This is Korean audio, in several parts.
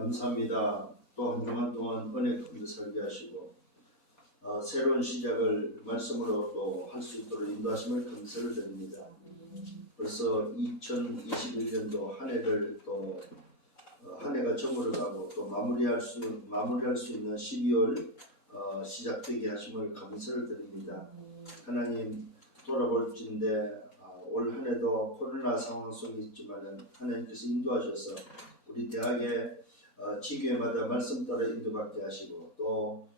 감사합니다. 또 한 주간 동안 은혜 가운데 살게 하시고 새로운 시작을 말씀으로 또 할 수 있도록 인도하심을 감사를 드립니다. 벌써 2021년도 한 해를 또 한 해가 저물어 가고 또 마무리할 수 있는 12월 시작되게 하심을 감사를 드립니다. 하나님 돌아볼진데 올 한 해도 코로나 상황 속에 있지만은 하나님께서 인도하셔서 우리 대학의 지교회마다 말씀 따라 인도받게 하시고 또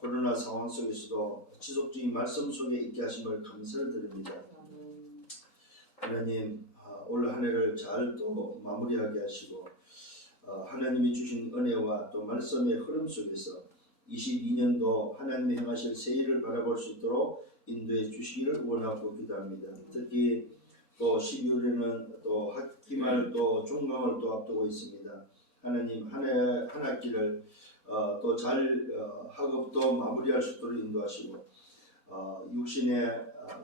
코로나 상황 속에서도 지속적인 말씀 속에 있게 하심을 감사를 드립니다. 하나님 올 한 해를 잘 또 마무리하게 하시고 하나님이 주신 은혜와 또 말씀의 흐름 속에서 22년도 하나님이 행하실 새 일을 바라볼 수 있도록 인도해 주시기를 원하고 기도합니다. 특히 또 12월에는 또 학기말 또 종강을 또 앞두고 있습니다. 하나님 한 학기를 또 잘 학업도 마무리할 수 있도록 인도하시고 육신의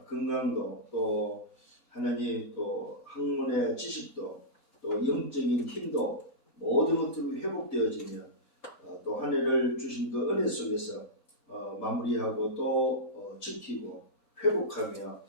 건강도 또 하나님 또 학문의 지식도 또 영적인 힘도 모든 것들이 회복되어지며 또 한 해를 주신 그 은혜 속에서 마무리하고 또 지키고 회복하며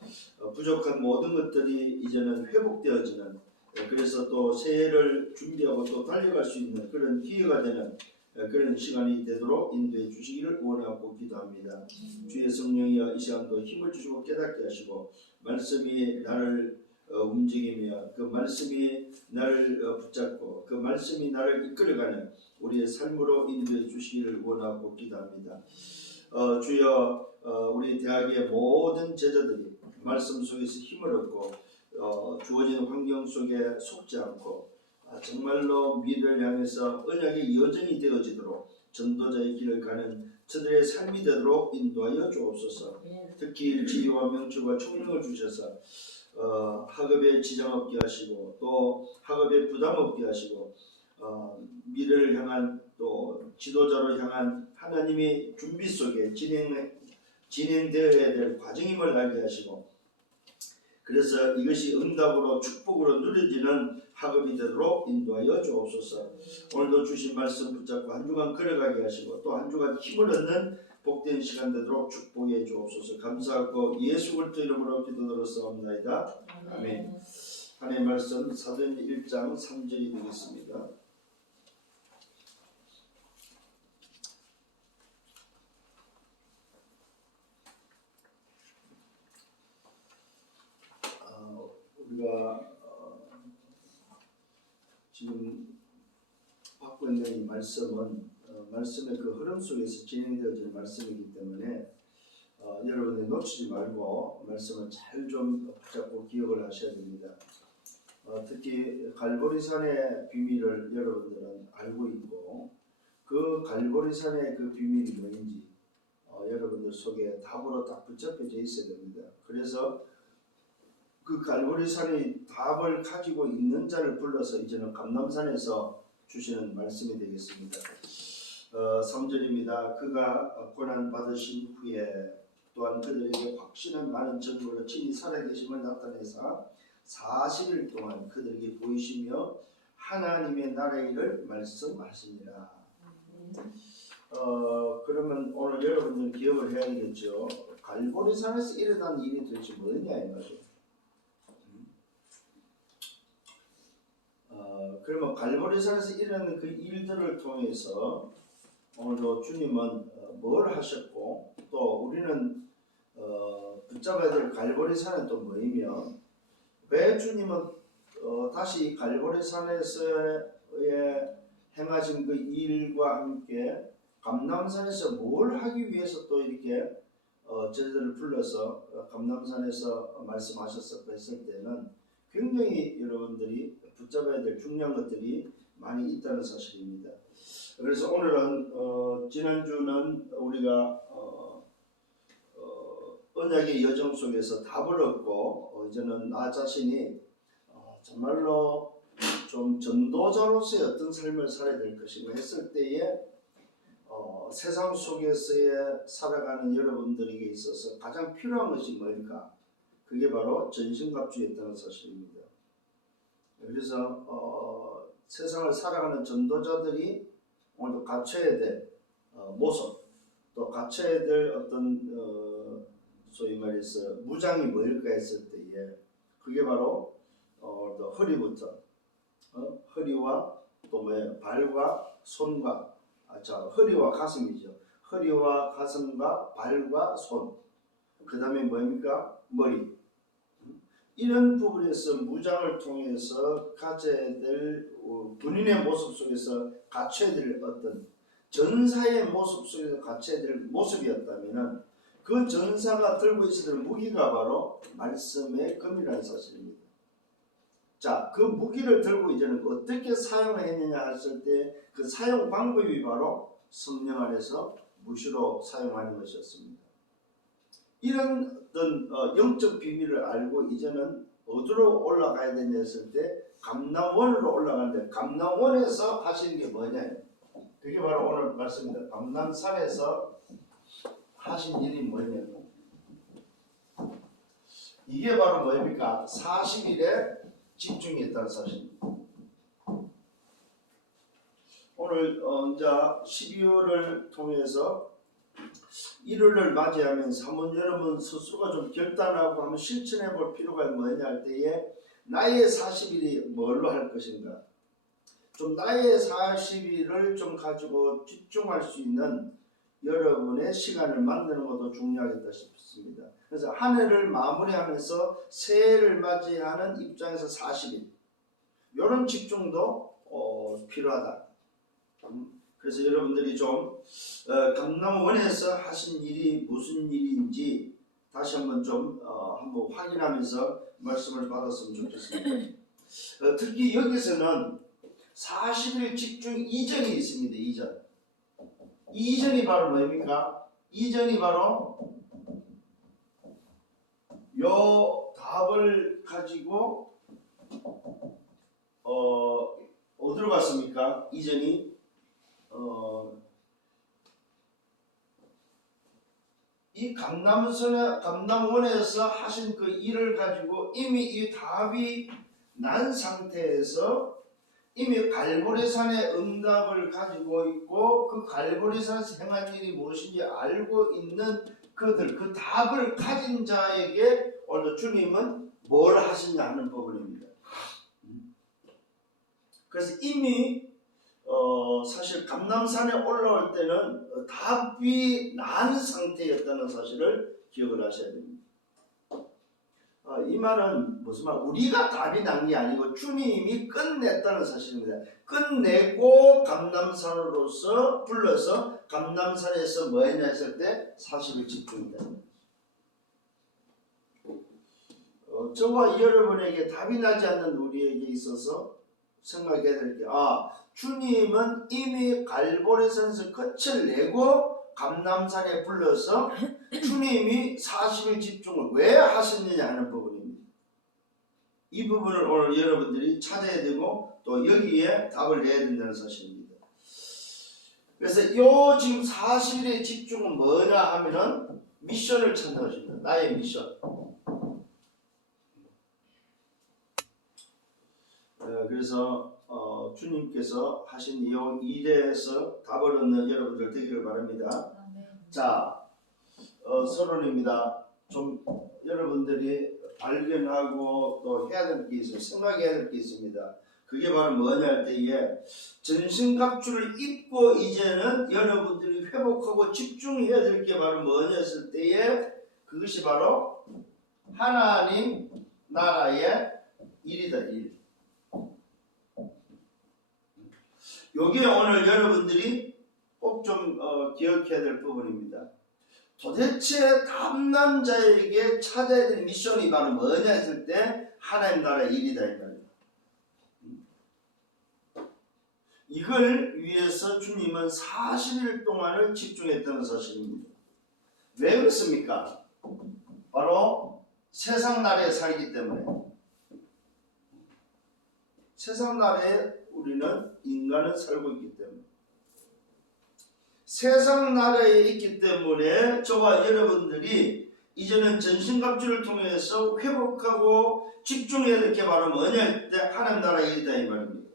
부족한 모든 것들이 이제는 회복되어지는 그래서 또 새해를 준비하고 또 달려갈 수 있는 그런 기회가 되는 그런 시간이 되도록 인도해 주시기를 원하고 기도합니다. 주의 성령이여 이 시간도 힘을 주시고 깨닫게 하시고 말씀이 나를 움직이며 그 말씀이 나를 붙잡고 그 말씀이 나를 이끌어가는 우리의 삶으로 인도해 주시기를 원하고 기도합니다. 주여 우리 대학의 모든 제자들이 말씀 속에서 힘을 얻고 주어진 환경 속에 속지 않고 정말로 미래를 향해서 언약의 여정이 되어지도록 전도자의 길을 가는 저들의 삶이 되도록 인도하여 주옵소서. 특히 지혜와 명철과 총명을 주셔서 학업에 지장 없게 하시고 또 학업에 부담 없게 하시고 미래를 향한 또 지도자로 향한 하나님의 준비 속에 진행되어야 될 과정임을 알게 하시고 그래서 이것이 응답으로 축복으로 누려지는 학업이 되도록 인도하여 주옵소서. 오늘도 주신 말씀 붙잡고 한 주간 걸어가게 하시고 또 한 주간 힘을 얻는 복된 시간 되도록 축복해 주옵소서. 감사하고 예수 그리스도 이름으로 기도드렸사옵나이다. 아멘. 하나님의 말씀 사도행전 1장 3절이 되겠습니다. 우리가 지금 받고 있는 이 말씀은 말씀의 그 흐름 속에서 진행되어지는 말씀이기 때문에 여러분들 놓치지 말고 말씀을 잘 좀 붙잡고 기억을 하셔야 됩니다. 특히 갈보리산의 비밀을 여러분들은 알고 있고 그 갈보리산의 그 비밀이 뭐인지 여러분들 속에 답으로 딱 붙잡혀져 있어야 됩니다. 그래서 그 갈보리산의 답을 가지고 있는 자를 불러서 이제는 감람산에서 주시는 말씀이 되겠습니다. 3절입니다. 그가 고난 받으신 후에 또한 그들에게 확신한 많은 증거로 친히 살아계심을 나타내사 40일 동안 그들에게 보이시며 하나님의 나라의 일을 말씀하시니라. 그러면 오늘 여러분들 기억을 해야 되겠죠. 갈보리산에서 일어난 일이 도대체 뭐냐 이 말이에요. 그러면 갈보리산에서 일어나는 그 일들을 통해서 오늘도 주님은 뭘 하셨고 또 우리는 붙잡아야 될 갈보리산은 또 뭐이며 왜 주님은 다시 갈보리산에서의 행하신 그 일과 함께 감람산에서 뭘 하기 위해서 또 이렇게 제자들을 불러서 감람산에서 말씀하셨었고 했을 때는 굉장히 여러분들이 붙잡아야 될 중요한 것들이 많이 있다는 사실입니다. 그래서 오늘은 지난주는 우리가 언약의 여정 속에서 답을 얻고 이제는 나 자신이 정말로 좀 전도자로서의 어떤 삶을 살아야 될 것이고 했을 때에 세상 속에서의 살아가는 여러분들에게 있어서 가장 필요한 것이 뭘까? 그게 바로 전신갑주였다는 사실입니다. 그래서 세상을 살아가는 전도자들이 오늘도 갖춰야 될 모습, 또 갖춰야 될 어떤 소위 말해서 무장이 뭘까 했을 때에 그게 바로 또 허리부터 허리와 또 뭐예요? 발과 손과 허리와 가슴이죠. 허리와 가슴과 발과 손. 그 다음에 뭡니까? 머리. 이런 부분에서 무장을 통해서 가져야 될 군인의 모습 속에서 갖춰야 될 어떤 전사의 모습 속에서 갖춰야 될 모습이었다면 그 전사가 들고 있어야 될 무기가 바로 말씀의 검이라는 사실입니다. 자, 그 무기를 들고 이제는 어떻게 사용했느냐 했을 때 그 사용 방법이 바로 성령 안에서 무시로 사용하는 것이었습니다. 이런 어떤 영적 비밀을 알고 이제는 어디로 올라가야 되냐 했을 때 감람원으로 올라가는데 감람원에서 하시는 게 뭐냐? 그게 바로 오늘 말씀입니다. 감람산에서 하신 일이 뭐냐고. 이게 바로 뭡니까? 40일에 집중했다는 사실입니다. 오늘 이제 12월을 통해서 1월을 맞이하면서 한번 여러분 스스로가 좀 결단하고 한번 실천해 볼 필요가 뭐냐 할 때에 나의 40일이 뭘로 할 것인가, 좀 나의 40일을 좀 가지고 집중할 수 있는 여러분의 시간을 만드는 것도 중요하겠다 싶습니다. 그래서 한 해를 마무리하면서 새해를 맞이하는 입장에서 40일 이런 집중도 필요하다. 그래서 여러분들이 좀 감람원에서 하신 일이 무슨 일인지 다시 한번 좀 한번 확인하면서 말씀을 받았으면 좋겠습니다. 특히 여기서는 40일 집중 이전이 있습니다. 이전. 이 이전이 바로 뭡니까? 이전이 바로 요 답을 가지고 어디로 갔습니까? 이전이 이 감람원에서 하신 그 일을 가지고 이미 이 답이 난 상태에서 이미 갈보리산의 응답을 가지고 있고 그 갈보리산에서 행한 일이 무엇인지 알고 있는 그들, 그 답을 가진 자에게 오늘 주님은 뭘 하시냐 하는 부분입니다. 그래서 이미 사실 감람산에 올라올 때는 답이 난 상태였다는 사실을 기억을 하셔야 됩니다. 이 말은 무슨 말? 우리가 답이 난 게 아니고 주님이 끝냈다는 사실입니다. 끝내고 감람산으로서 불러서 감람산에서 뭐 했냐 했을 때 40일 집중이다. 저와 여러분에게 답이 나지 않는 우리에게 있어서 생각해야 될 게, 주님은 이미 갈보리산에서 끝을 내고 감람산에 불러서 주님이 40일 집중을 왜 하셨느냐 하는 부분입니다. 이 부분을 오늘 여러분들이 찾아야 되고 또 여기에 답을 내야 된다는 사실입니다. 그래서 요 지금 40일의 집중은 뭐냐 하면은 미션을 찾는 것입니다. 나의 미션. 그래서 주님께서 하신 이 일에서 답을 얻는 여러분들 되기를 바랍니다. 자, 서론입니다. 좀 여러분들이 발견하고 또 해야 될 게 있어요. 생각해야 될 게 있습니다. 그게 바로 뭐냐 할 때에 전신갑주를 입고 이제는 여러분들이 회복하고 집중해야 될 게 바로 뭐냐 했을 때에 그것이 바로 하나님 나라의 일이다. 일. 여기에 오늘 여러분들이 꼭 좀 기억해야 될 부분입니다. 도대체 담남자에게 찾아야 될 미션이 바로 뭐냐 했을 때 하나님 나라의 일이다 이 말이에요. 이걸 위해서 주님은 40일 동안을 집중했다는 사실입니다. 왜 그렇습니까? 바로 세상 나라에 살기 때문에. 세상 나라에 우리는 인간은 살고 있기 때문에, 세상 나라에 있기 때문에 저와 여러분들이 이제는 전신갑주를 통해서 회복하고 집중해야 될 게 바로 뭐냐 할 때 하나님 나라의 일이다 이 말입니다.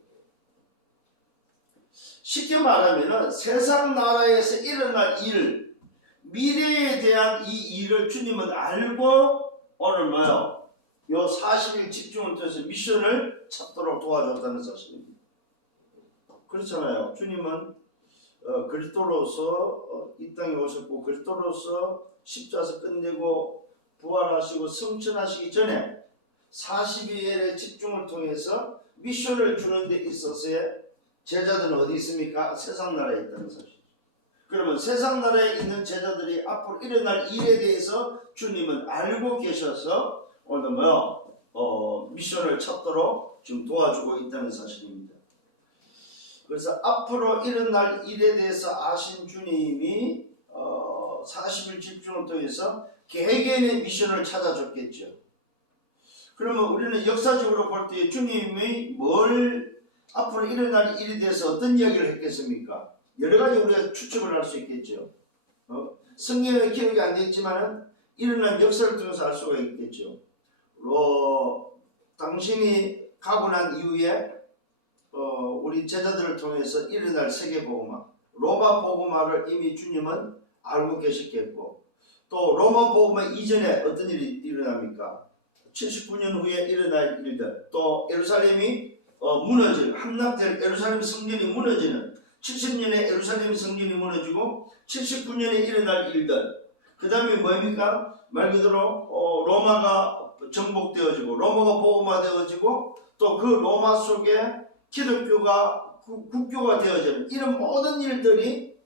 쉽게 말하면은 세상 나라에서 일어날 일, 미래에 대한 이 일을 주님은 알고 오늘 뭐요? 요 40일 집중을 통해서 미션을 찾도록 도와줬다는 사실입니다. 그렇잖아요. 주님은 그리스도로서 이 땅에 오셨고 그리스도로서 십자가에서 끝내고 부활하시고 승천하시기 전에 40일의 집중을 통해서 미션을 주는 데 있어서의 제자들은 어디 있습니까? 세상 나라에 있다는 사실. 그러면 세상 나라에 있는 제자들이 앞으로 일어날 일에 대해서 주님은 알고 계셔서 오늘 미션을 찾도록 지금 도와주고 있다는 사실입니다. 그래서 앞으로 일어날 일에 대해서 아신 주님이 40일 집중을 통해서 개개인의 미션을 찾아줬겠죠. 그러면 우리는 역사적으로 볼 때 주님이 뭘 앞으로 일어날 일에 대해서 어떤 이야기를 했겠습니까? 여러 가지 우리가 추측을 할 수 있겠죠. 성경에 기록이 안 되어 있지만 일어난 역사를 통해서 알 수가 있겠죠. 당신이 가고 난 이후에 우리 제자들을 통해서 일어날 세계복음화, 로마 복음화를 이미 주님은 알고 계셨겠고, 또 로마 복음화 이전에 어떤 일이 일어납니까? 79년 후에 일어날 일들, 또 예루살렘이 무너질, 함락될 예루살렘 성전이 무너지는 70년에 예루살렘 성전이 무너지고 79년에 일어날 일들, 그 다음에 뭡니까? 말 그대로 로마가 정복되어지고 로마가 복음화되어지고 또 그 로마 속에 기독교가 국교가 되어지는 이런 모든 일들이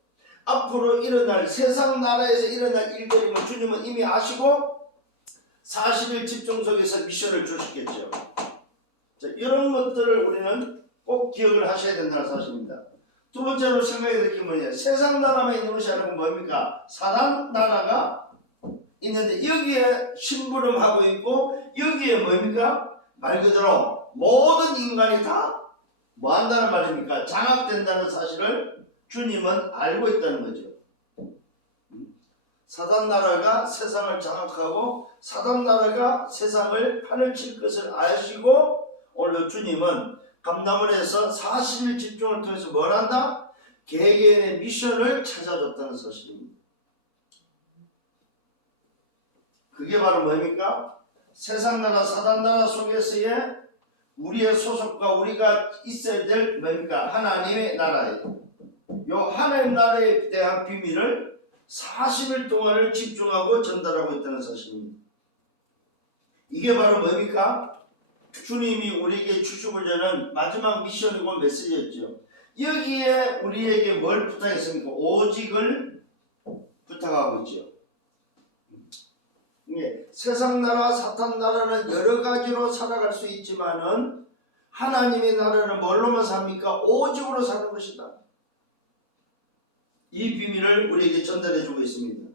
앞으로 일어날 세상 나라에서 일어날 일들임을 주님은 이미 아시고 40일 집중 속에서 미션을 주셨겠죠. 자, 이런 것들을 우리는 꼭 기억을 하셔야 된다는 사실입니다. 두 번째로 생각해야 될 게 뭐냐? 세상 나라만 있는 것이 아니고 뭡니까? 사단 나라가 있는데 여기에 심부름하고 있고 여기에 뭡니까? 말 그대로 모든 인간이 다 뭐 한다는 말입니까? 장악된다는 사실을 주님은 알고 있다는 거죠. 사단 나라가 세상을 장악하고 사단 나라가 세상을 판을 칠 것을 아시고 오늘 주님은 감람원에서 40일 집중을 통해서 뭘 한다? 개개인의 미션을 찾아줬다는 사실입니다. 그게 바로 뭡니까? 세상 나라 사단 나라 속에서의 우리의 소속과 우리가 있어야 될 뭡니까? 하나님의 나라예요. 요 하나님 나라에 대한 비밀을 40일 동안을 집중하고 전달하고 있다는 사실입니다. 이게 바로 뭡니까? 주님이 우리에게 주시고자 하는 마지막 미션이고 메시지였죠. 여기에 우리에게 뭘 부탁했습니까? 오직을 부탁하고 있죠. 세상 나라, 사탄 나라는 여러 가지로 살아갈 수 있지만은 하나님의 나라는 뭘로만 삽니까? 오직으로 사는 것이다. 이 비밀을 우리에게 전달해주고 있습니다.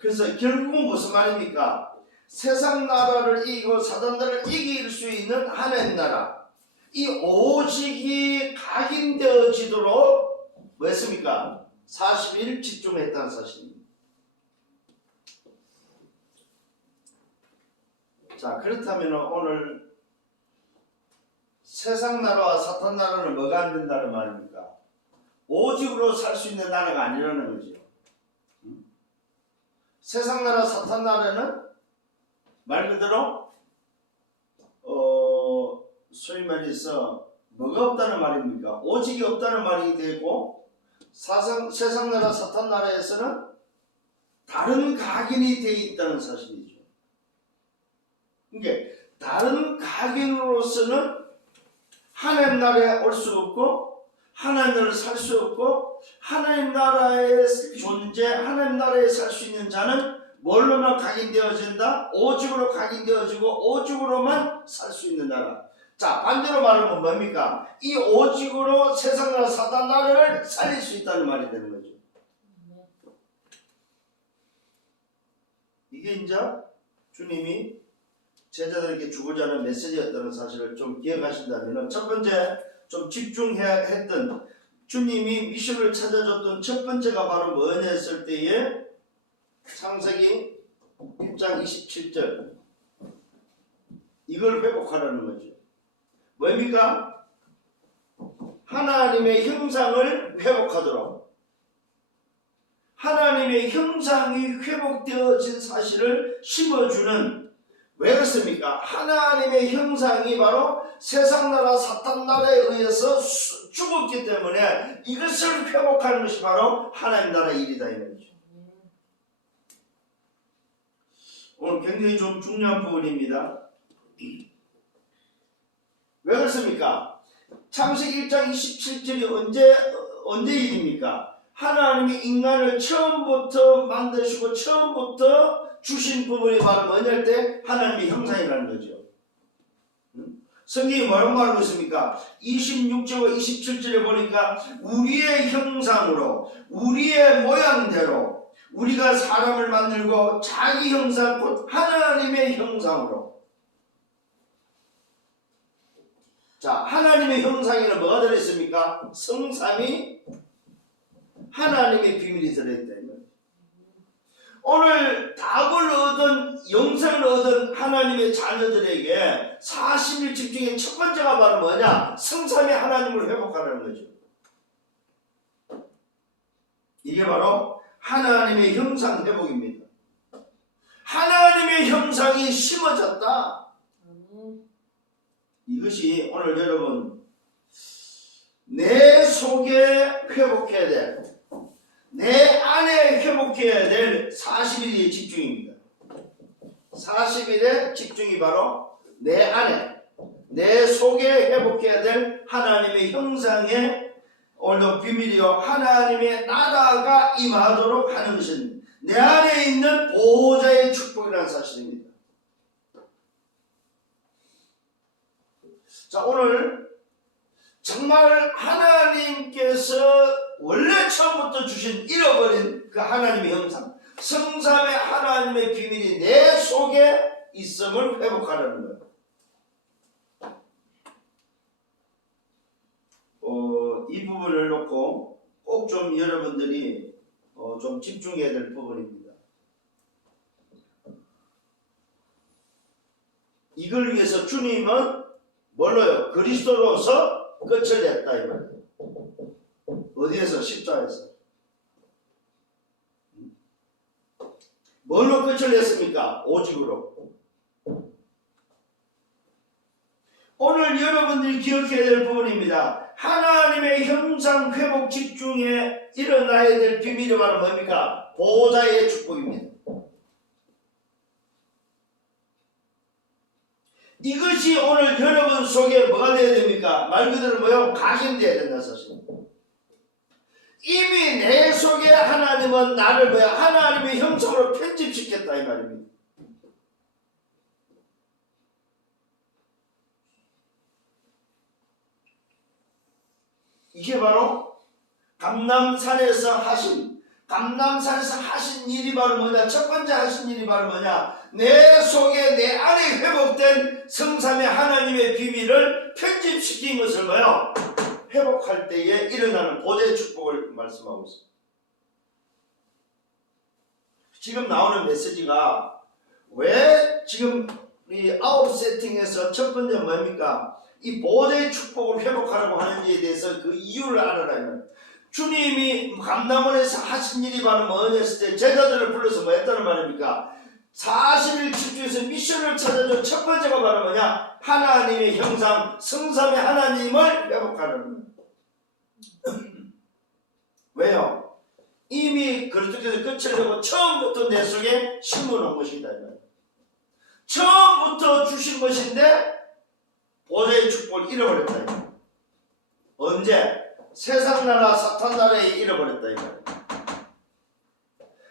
그래서 결국은 무슨 말입니까? 세상 나라를 이기고 사단 나라를 이길 수 있는 하나님 나라, 이 오직이 각인되어지도록 뭐 했습니까? 40일 집중했다는 사실입니다. 자, 그렇다면 오늘 세상 나라와 사탄 나라는 뭐가 안 된다는 말입니까? 오직으로 살 수 있는 나라가 아니라는 거죠. 세상 나라 사탄 나라는 말 그대로 소위 말해서 뭐가 없다는 말입니까? 오직이 없다는 말이 되고 세상 나라 사탄 나라에서는 다른 각인이 되어 있다는 사실이죠. 그러니까 다른 각인으로서는 하나님 나라에 올 수 없고 하나님 나라를 살 수 없고 하나님 나라의 존재, 하나님 나라에 살 수 있는 자는 뭘로만 각인되어진다? 오직으로 각인되어지고 오직으로만 살 수 있는 나라. 자, 반대로 말하면 뭡니까? 이 오직으로 세상 나라 사단 나라를 살릴 수 있다는 말이 되는 거죠. 이게 이제 주님이 제자들에게 주고자 하는 메시지였다는 사실을 좀 기억하신다면 첫 번째 좀 집중해야 했던 주님이 미션을 찾아줬던 첫 번째가 바로 뭐냐 했을 때에 창세기 1장 27절 이걸 회복하라는 거죠. 뭡니까? 하나님의 형상을 회복하도록, 하나님의 형상이 회복되어진 사실을 심어주는, 왜 그렇습니까? 하나님의 형상이 바로 세상나라 사탄나라에 의해서 죽었기 때문에 이것을 회복하는 것이 바로 하나님 나라의 일이다 이 말이죠. 오늘 굉장히 좀 중요한 부분입니다. 왜 그렇습니까? 창세기 1장 27절이 언제 일입니까? 하나님이 인간을 처음부터 만드시고 처음부터 주신 부분이 바로 뭐냐 때 하나님의 형상이라는 거죠. 성경이 뭐라고 말하고 있습니까? 26절과 27절에 보니까 우리의 형상으로 우리의 모양대로 우리가 사람을 만들고 자기 형상 곧 하나님의 형상으로. 자, 하나님의 형상에는 뭐가 들어있습니까? 성삼위 하나님의 비밀이 들어있다. 오늘 답을 얻은, 영생을 얻은 하나님의 자녀들에게 40일 집중의 첫 번째가 바로 뭐냐? 성삼위 하나님을 회복하라는 거죠. 이게 바로 하나님의 형상 회복입니다. 하나님의 형상이 심어졌다. 이것이 오늘 여러분 내 속에 회복해야 될, 내 안에 회복해야 될 40일의 집중입니다. 40일의 집중이 바로 내 안에, 내 속에 회복해야 될 하나님의 형상의 오늘도 비밀이요 하나님의 나라가 임하도록 하는 것은 내 안에 있는 보호자의 축복이라는 사실입니다. 자, 오늘 정말 하나님께서 원래 처음부터 주신 잃어버린 그 하나님의 형상, 성삼의 하나님의 비밀이 내 속에 있음을 회복하려는 거예요. 이 부분을 놓고 꼭 좀 여러분들이 좀 집중해야 될 부분입니다. 이걸 위해서 주님은 뭘로요? 그리스도로서 끝을 냈다 이 말이에요. 어디에서? 십자가에서. 뭘로 끝을 냈습니까? 오직으로. 오늘 여러분들이 기억해야 될 부분입니다. 하나님의 형상 회복 집중에 일어나야 될 비밀이 바로 뭡니까? 보호자의 축복입니다. 이것이 오늘 여러분 속에 뭐가 되어야 됩니까? 말 그대로 뭐요? 각인되어야 된다 사실. 이미 내 속에 하나님은 나를 뭐야? 하나님의 형상으로 편집시켰다 이 말입니다. 이게 바로 감람산에서 하신 일이 바로 뭐냐? 첫 번째 하신 일이 바로 뭐냐? 내 속에 내 안에 회복된 성삼의 하나님의 비밀을 편집시킨 것을 뭐요? 회복할 때에 일어나는 보좌의 축복을 말씀하고 있습니다. 지금 나오는 메시지가 왜 지금 이 아홉 세팅에서 첫 번째 뭡니까? 이 보좌의 축복을 회복하라고 하는지에 대해서 그 이유를 알아라. 주님이 감람원에서 하신 일이 바로 뭐였을 때 제자들을 불러서 뭐 했다는 말입니까? 40일 집중해서 미션을 찾아준 첫 번째가 바로 뭐냐? 하나님의 형상, 성삼의 하나님을 회복하는 거예요. 왜요? 이미 그리스도께서 끝을 내고 처음부터 내 속에 심어놓은 것이다. 처음부터 주신 것인데 보좌의 축복을 잃어버렸다. 언제? 세상 나라 사탄 나라에 잃어버렸다.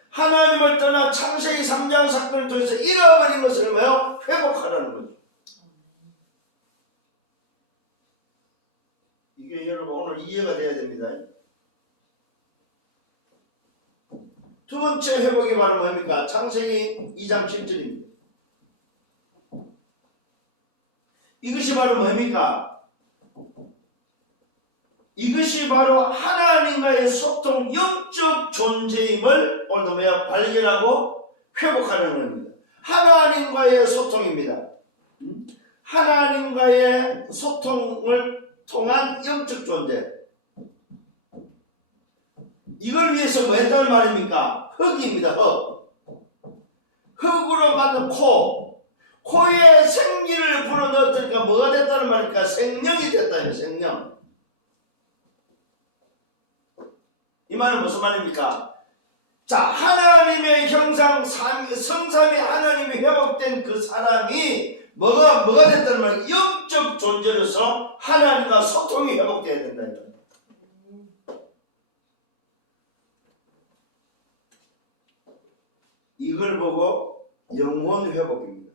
하나님을 떠나 창세기 3장 사건을 통해서 잃어버린 것을 뭐요? 회복하라는 거죠. 이게 여러분 오늘 이해가 돼야 됩니다. 두 번째 회복이 바로 뭡니까? 창세기 2장 7절입니다. 이것이 바로 뭡니까? 이것이 바로 하나님과의 소통, 영적 존재임을 오늘도 뭐야? 발견하고 회복하는 겁니다. 하나님과의 소통입니다. 하나님과의 소통을 통한 영적 존재. 이걸 위해서 뭐 했다는 말입니까? 흙입니다. 흙. 흙으로 만든 코. 코에 생기를 불어넣었으니까 뭐가 됐다는 말입니까? 생명이 됐다는 생명. 이 말은 무슨 말입니까? 자, 하나님의 형상, 성삼위 하나님이 회복된 그 사람이 뭐가 됐다는 말이에요? 영적 존재로서 하나님과 소통이 회복돼야 된다. 이걸 보고 영혼 회복입니다.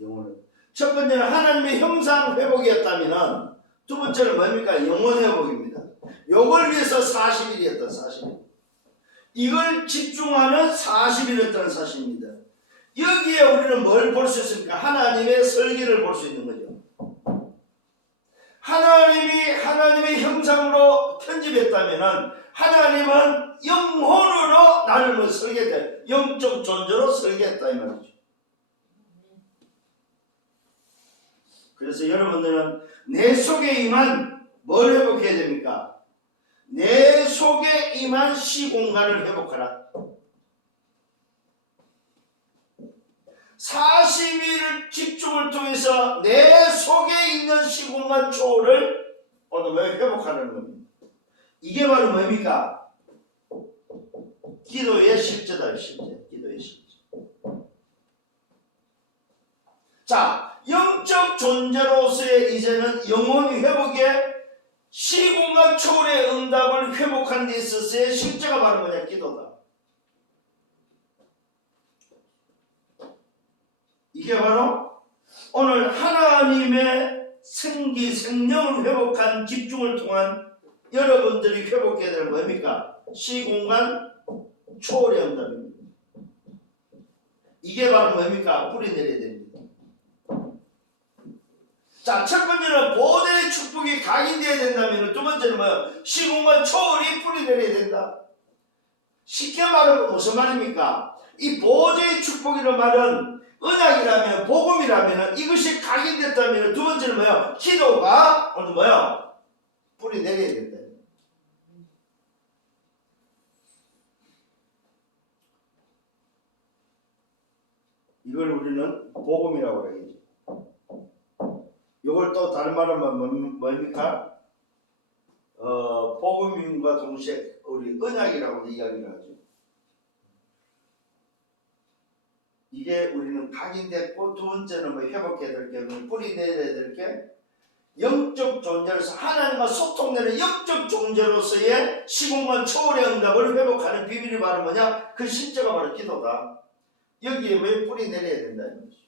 영혼. 첫 번째는 하나님의 형상 회복이었다면 두 번째는 뭡니까? 영혼 회복입니다. 요걸 위해서 40일이었던 40일. 이걸 집중하는 40일이었다는 사실입니다. 여기에 우리는 뭘 볼 수 있습니까? 하나님의 설계를 볼 수 있는 거죠. 하나님의 형상으로 편집했다면 하나님은 영혼으로 나를 설계했다. 영적 존재로 설계했다 이 말이죠. 그래서 여러분들은 내 속에 임한 뭘 회복해야 됩니까? 내 속에 임한 시공간을 회복하라. 40일 집중을 통해서 내 속에 있는 시공간 초월을 회복하는 겁니다. 이게 바로 뭡니까? 기도의 실제다. 실제. 기도의 실제. 자, 영적 존재로서의 이제는 영혼이 회복에 시공간 초월의 응답을 회복하는 데 있어서의 실제가 바로 뭐냐? 기도다. 이게 바로 오늘 하나님의 생명을 회복한 집중을 통한 여러분들이 회복해야 될 뭡니까? 시공간 초월의 응답입니다. 이게 바로 뭡니까? 뿌리 내려야 됩니다. 자, 첫 번째는 보좌의 축복이 각인되어야 된다면 두 번째는 뭐예요? 시공간 초월이 뿌리 내려야 된다. 쉽게 말하면 무슨 말입니까? 이 보좌의 축복이라는 말은 언약이라면 복음이라면 이것이 각인됐다면 두 번째는 뭐예요? 기도가 오늘 뭐예요? 뿌리 내려야 된다. 이걸 우리는 복음이라고 그러겠죠. 이걸 또 다른 말로 뭡니까? 복음과 동시에 우리 언약이라고 이야기를 하죠. 이게 우리는 각인됐고 두 번째는 뭐 회복해야 될 게 뿌리 내려야 될 게 영적 존재로서 하나님과 소통되는 영적 존재로서의 시공간 초월의 응답을 회복하는 비밀이 바로 뭐냐? 그 실제가 바로 기도다. 여기에 왜 뿌리 내려야 된다는 거죠.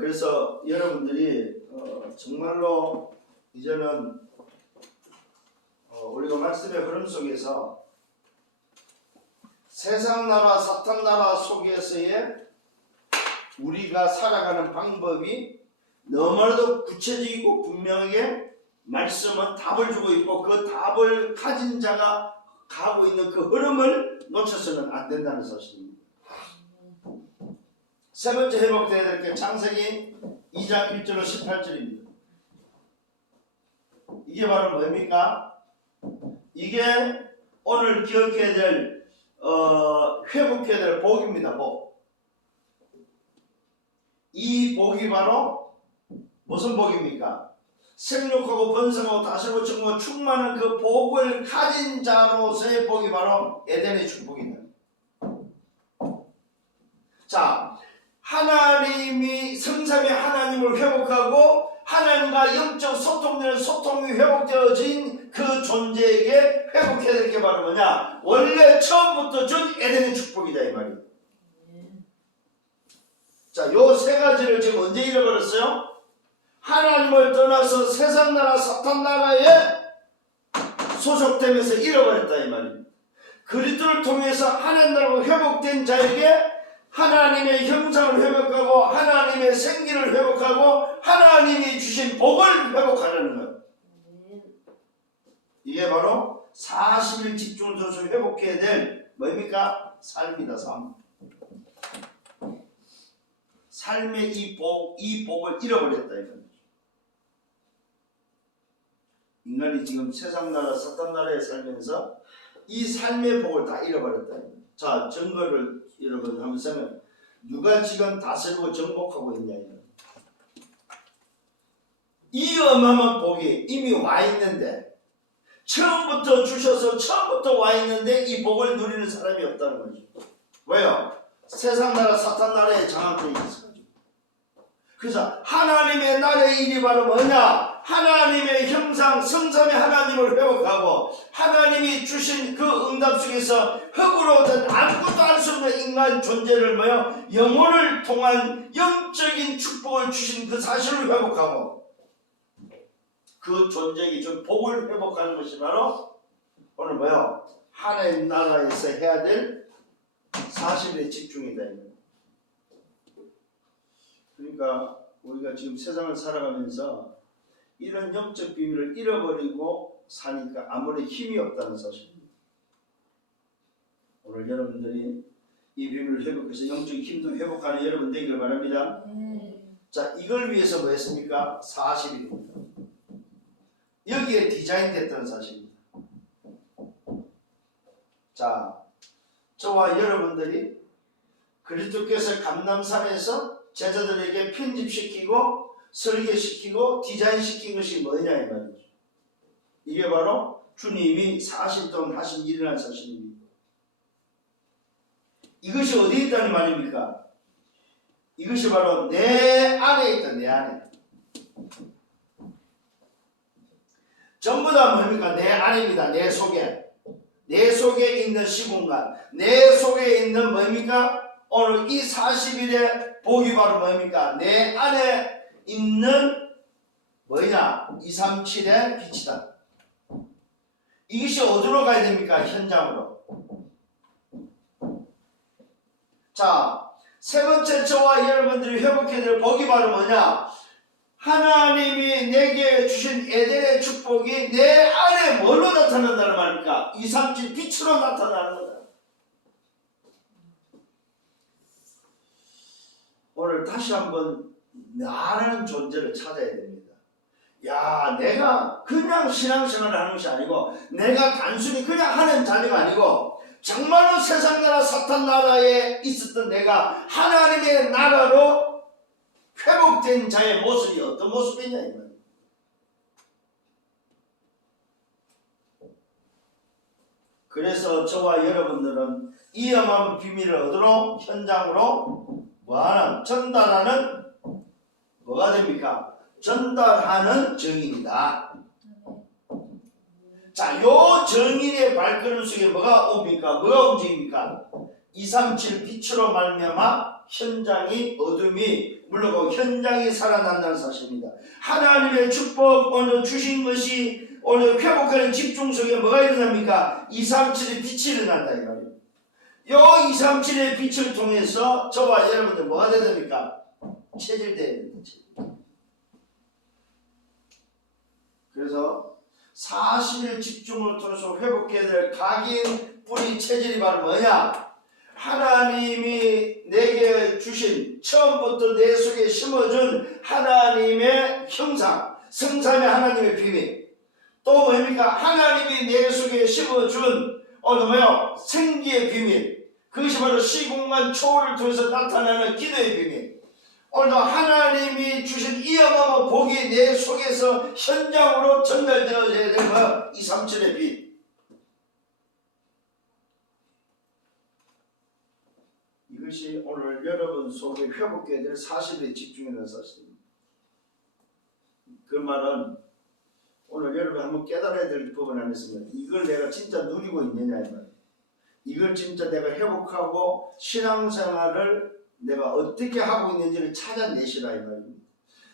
그래서 여러분들이 정말로 이제는 우리가 말씀의 흐름 속에서 세상 나라 사탄 나라 속에서의 우리가 살아가는 방법이 너무나도 구체적이고 분명하게 말씀은 답을 주고 있고 그 답을 가진 자가 가고 있는 그 흐름을 놓쳐서는 안 된다는 사실입니다. 세 번째 회복되어야 될 게 창세기 2장 1절로 18절입니다. 이게 바로 뭡니까? 이게 오늘 기억해야 될 회복해야 될 복입니다. 복. 이 복이 바로 무슨 복입니까? 생육하고 번성하고 다스리고 정하고 충만한 그 복을 가진 자로서의 복이 바로 에덴의 축복입니다. 자, 하나님이 성삼위 하나님을 회복하고 하나님과 영적 소통되는 소통이 회복되어진 그 존재에게 회복해야 될 게 바로 뭐냐? 원래 처음부터 준 에덴의 축복이다 이 말이에요. 자, 요 세 가지를 지금 언제 잃어버렸어요? 하나님을 떠나서 세상 나라 사탄 나라에 소속되면서 잃어버렸다 이 말입니다. 그리스도를 통해서 하나님 나라가 회복된 자에게 하나님의 형상을 회복하고 하나님의 생기를 회복하고 하나님이 주신 복을 회복하려는 거예요. 이게 바로 40일 집중을 줘서 회복해야 될 뭡니까? 삶이다. 삶. 삶의 이 복을 잃어버렸다 이거죠. 인간이 지금 세상 나라 사탄 나라에 살면서 이 삶의 복을 다 잃어버렸다. 자, 증거를 여러분 한번 생각해. 누가 지금 다스리고 정복하고 있냐 이거. 이 어마어마한 복이 이미 와 있는데 처음부터 주셔서 처음부터 와 있는데 이 복을 누리는 사람이 없다는 거죠. 왜요? 세상 나라 사탄 나라에 장악되어 있어요. 그래서 하나님의 나라의 일이 바로 뭐냐? 하나님의 형상 성삼의 하나님을 회복하고 하나님이 주신 그 응답 속에서 흙으로 된 아무것도 알 수 없는 인간 존재를 뭐요? 영혼을 통한 영적인 축복을 주신 그 사실을 회복하고 그 존재에게 준 복을 회복하는 것이 바로 오늘 뭐요? 하나님 나라에서 해야 될 사실에 집중이다. 그러니까 우리가 지금 세상을 살아가면서 이런 영적 비밀을 잃어버리고 사니까 아무리 힘이 없다는 사실입니다. 오늘 여러분들이 이 비밀을 회복해서 영적 힘도 회복하는 여러분 되기를 바랍니다. 자, 이걸 위해서 뭐 했습니까? 40일입니다. 여기에 디자인됐다는 사실입니다. 자, 저와 여러분들이 그리스도께서 감람산에서 제자들에게 편집시키고 설계시키고 디자인시킨 것이 뭐냐 이 말이죠. 이게 바로 주님이 40일 동안 하신 일이라는 사실입니다. 이것이 어디에 있다는 말입니까? 이것이 바로 내 안에 있다. 내 안에. 전부 다 뭡니까? 내 안입니다. 내 속에. 내 속에 있는 시공간. 내 속에 있는 뭡니까? 오늘 이 40일의 복이 바로 뭡니까? 내 안에 있는 뭐냐? 237의 빛이다. 이것이 어디로 가야 됩니까? 현장으로. 자, 세 번째 저와 여러분들이 회복해야 될 복이 바로 뭐냐? 하나님이 내게 주신 에덴의 축복이 내 안에 뭘로 나타난다는 말입니까? 237 빛으로 나타나는 거다. 오늘 다시 한번 나라는 존재를 찾아야 됩니다. 야, 내가 그냥 신앙생활을 하는 것이 아니고 내가 단순히 그냥 하는 자녀가 아니고 정말로 세상 나라 사탄 나라에 있었던 내가 하나님의 나라로 회복된 자의 모습이 어떤 모습이냐 이 말이에요. 그래서 저와 여러분들은 이 어마어마한 비밀을 얻으러 현장으로 뭐하는 전달하는 뭐가 됩니까? 전달하는 증인이다. 자, 요 증인의 발걸음 속에 뭐가 옵니까? 뭐가 움직입니까? 237 빛으로 말미암아 현장이 어둠이 물러가고 현장이 살아난다는 사실입니다. 하나님의 축복 오늘 주신 것이 오늘 회복하는 집중 속에 뭐가 일어납니까? 237의 빛이 일어난다 이 말이에요. 요 237의 빛을 통해서 저와 여러분들 뭐가 돼야 됩니까? 체질돼야 됩니다. 그래서 40일 집중을 통해서 회복해야 될 각인 뿌리 체질이 바로 뭐냐? 하나님이 내게 주신 처음부터 내 속에 심어준 하나님의 형상, 성삼의 하나님의 비밀. 또 뭡니까? 하나님이 내 속에 심어준 뭐요? 생기의 비밀. 그것이 바로 시공간 초월을 통해서 나타나는 기도의 비밀. 오늘도 하나님이 주신 이 어마어마한 복이 내 속에서 현장으로 전달되어져야 되는 거야. 237의 빛. 이것이 오늘 여러분 속에 회복해야 될 사실에 집중하는 사실입니다. 그 말은 오늘 여러분 한번 깨달아야 될 부분 아니었습니까? 이걸 내가 진짜 누리고 있느냐 이 말. 이걸 진짜 내가 회복하고 신앙생활을 내가 어떻게 하고 있는지를 찾아내시라 이 말입니다.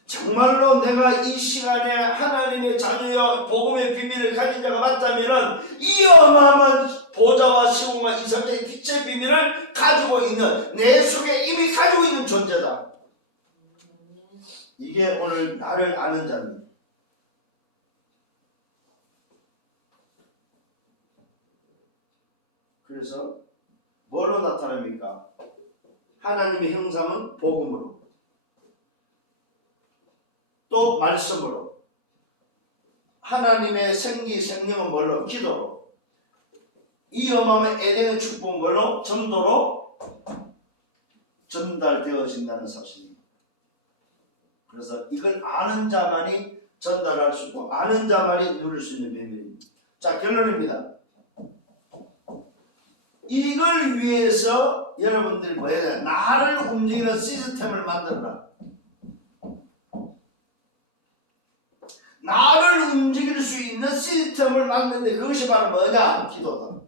정말로 내가 이 시간에 하나님의 자녀여 복음의 비밀을 가진 자가 맞다면 이 어마어마한 보좌와 시공과 이삼자의 빛의 비밀을 가지고 있는 내 속에 이미 가지고 있는 존재다. 이게 오늘 나를 아는 자입니다. 그래서 뭐로 나타납니까? 하나님의 형상은 복음으로, 또 말씀으로, 하나님의 생기 생명은 뭘로? 기도로, 이 어마어마한 에덴의 축복은 뭘로? 전도로 전달되어진다는 사실입니다. 그래서 이걸 아는 자만이 전달할 수 있고 아는 자만이 누릴 수 있는 비밀입니다. 자, 결론입니다. 이걸 위해서 여러분들이 뭐 해야 돼? 나를 움직이는 시스템을 만들어라. 나를 움직일 수 있는 시스템을 만드는데 그것이 바로 뭐냐? 기도다.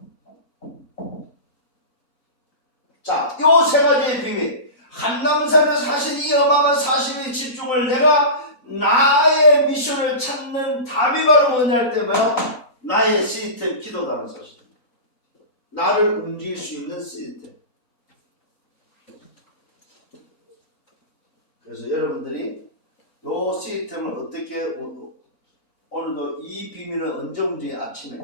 자, 요 세 가지의 비밀. 한남산에서 하신 이 어마어마한 사실의 집중을 내가 나의 미션을 찾는 답이 바로 뭐냐 할 때 뭐야? 나의 시스템 기도다는 사실. 나를 움직일 수 있는 시스템. 그래서 여러분들이 이 시스템을 어떻게 오늘도 이 비밀은 언제 움직여? 아침에.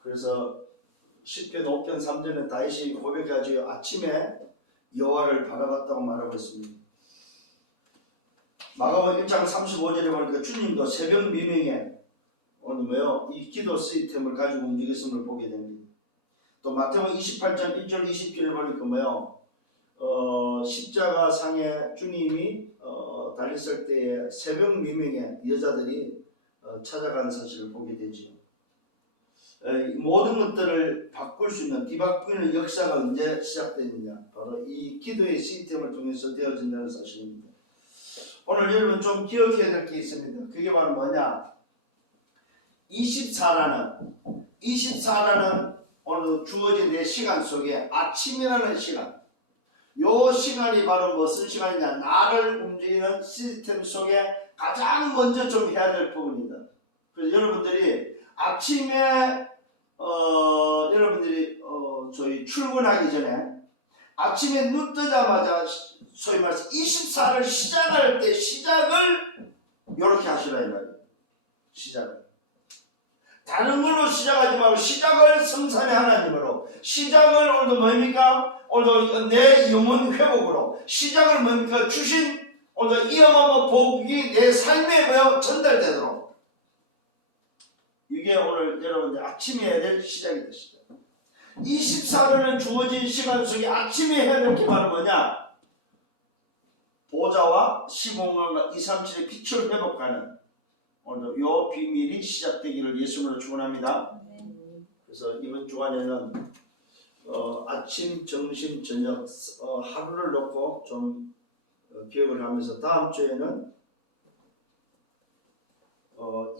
그래서 10편 5편 3절에 다윗이 고백하지요. 아침에 여호와를 바라봤다고 말하고 있습니다. 마가복음 1장 35절에 보니까 주님도 새벽 미명에 오늘 뭐요? 이 기도 시스템을 가지고 움직였음을 보게 됩니다. 또 마태복음 28장 1절 20절에 보니까 뭐요? 십자가 상에 주님이 달렸을 때에 새벽 미명에 여자들이 찾아간 사실을 보게 되죠. 모든 것들을 바꿀 수 있는 뒤바꾸는 역사가 언제 시작되느냐? 바로 이 기도의 시스템을 통해서 되어진다는 사실입니다. 오늘 여러분 좀 기억해야 될 게 있습니다. 그게 바로 뭐냐? 24라는 오늘 주어진 내 시간 속에 아침이라는 시간, 요 시간이 바로 무슨 시간이냐? 나를 움직이는 시스템 속에 가장 먼저 좀 해야 될 부분이다. 그래서 여러분들이 아침에 여러분들이 저희 출근하기 전에 아침에 눈 뜨자마자 소위 말해서 24를 시작할 때 시작을 이렇게 하시라 이 말이에요. 시작을 다른 걸로 시작하지 말고 시작을 성삼의 하나님으로, 시작을 오늘도 뭡니까? 오늘도 내 영혼 회복으로, 시작을 뭡니까? 주신 오늘 이 어마어마한 복이 내 삶에 전달되도록, 이게 오늘 여러분들 아침에 해야 될 시작이 되시죠. 24년은 주어진 시간 속에 아침에 해야 될 게 바로 뭐냐? 보좌와 시공간과 237의 빛을 회복하는 오늘도 이 비밀이 시작되기를 예수님으로 축원합니다. 그래서 이번 주간에는 아침, 점심, 저녁 하루를 놓고 좀 기억을 하면서 다음 주에는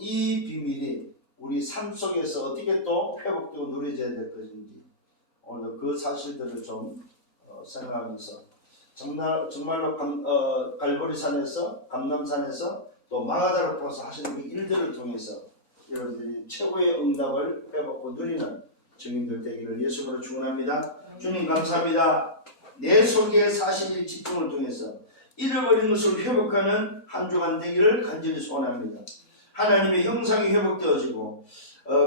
이 비밀이 우리 삶 속에서 어떻게 또 회복되고 누려져야 될 것인지 오늘 그 사실들을 좀 생각하면서 정말로 갈보리산에서 감람산에서 또 마가다를 통해서 하시는 그 일들을 통해서 여러분들이 최고의 응답을 회복하고 누리는 증인들 되기를 예수님으로 축원합니다. 주님 감사합니다. 내 속에 40일 집중을 통해서 잃어버린 것을 회복하는 한 주간 되기를 간절히 소원합니다. 하나님의 형상이 회복되어지고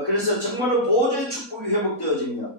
그래서 정말로 보호자의 축복이 회복되어지며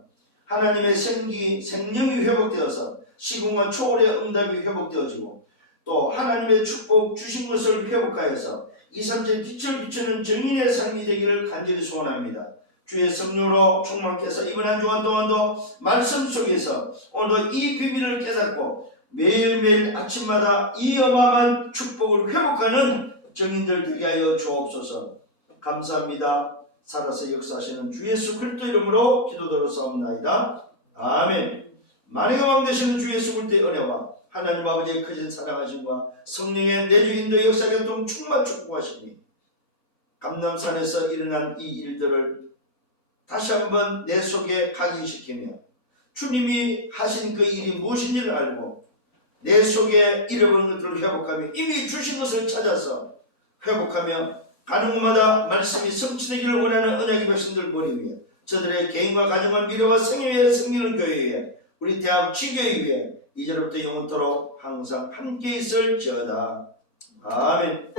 하나님의 생명이 회복되어서 시공간 초월의 응답이 회복되어지고 또 하나님의 축복 주신 것을 회복하여서 237 빛을 비추는 증인의 삶이 되기를 간절히 소원합니다. 주의 성령으로 충만케 해서 이번 한 주간 동안도 말씀 속에서 오늘도 이 비밀을 깨닫고 매일매일 아침마다 이 어마어마한 축복을 회복하는 증인들 되게 하여 주옵소서. 감사합니다. 살아서 역사하시는 주 예수 그리스도 이름으로 기도드렸사옵나이다. 아멘. 만행의 왕 되시는 주 예수 그리스도의 은혜와 하나님 아버지의 크신 사랑하심과 성령의 내주 인도 역사에 동 충만 축복하시니 감람산에서 일어난 이 일들을 다시 한번 내 속에 각인시키며 주님이 하신 그 일이 무엇인지를 알고 내 속에 잃어버린 것들을 회복하며 이미 주신 것을 찾아서 회복하며 가는 곳마다 말씀이 성취되기를 원하는 언약의 백성들 머리 위에 저들의 개인과 가정과 미래와 생애에 생기는 교회 위에 우리 대학 지교회 위에 이제로부터 영원토록 항상 함께 있을지어다. 아멘.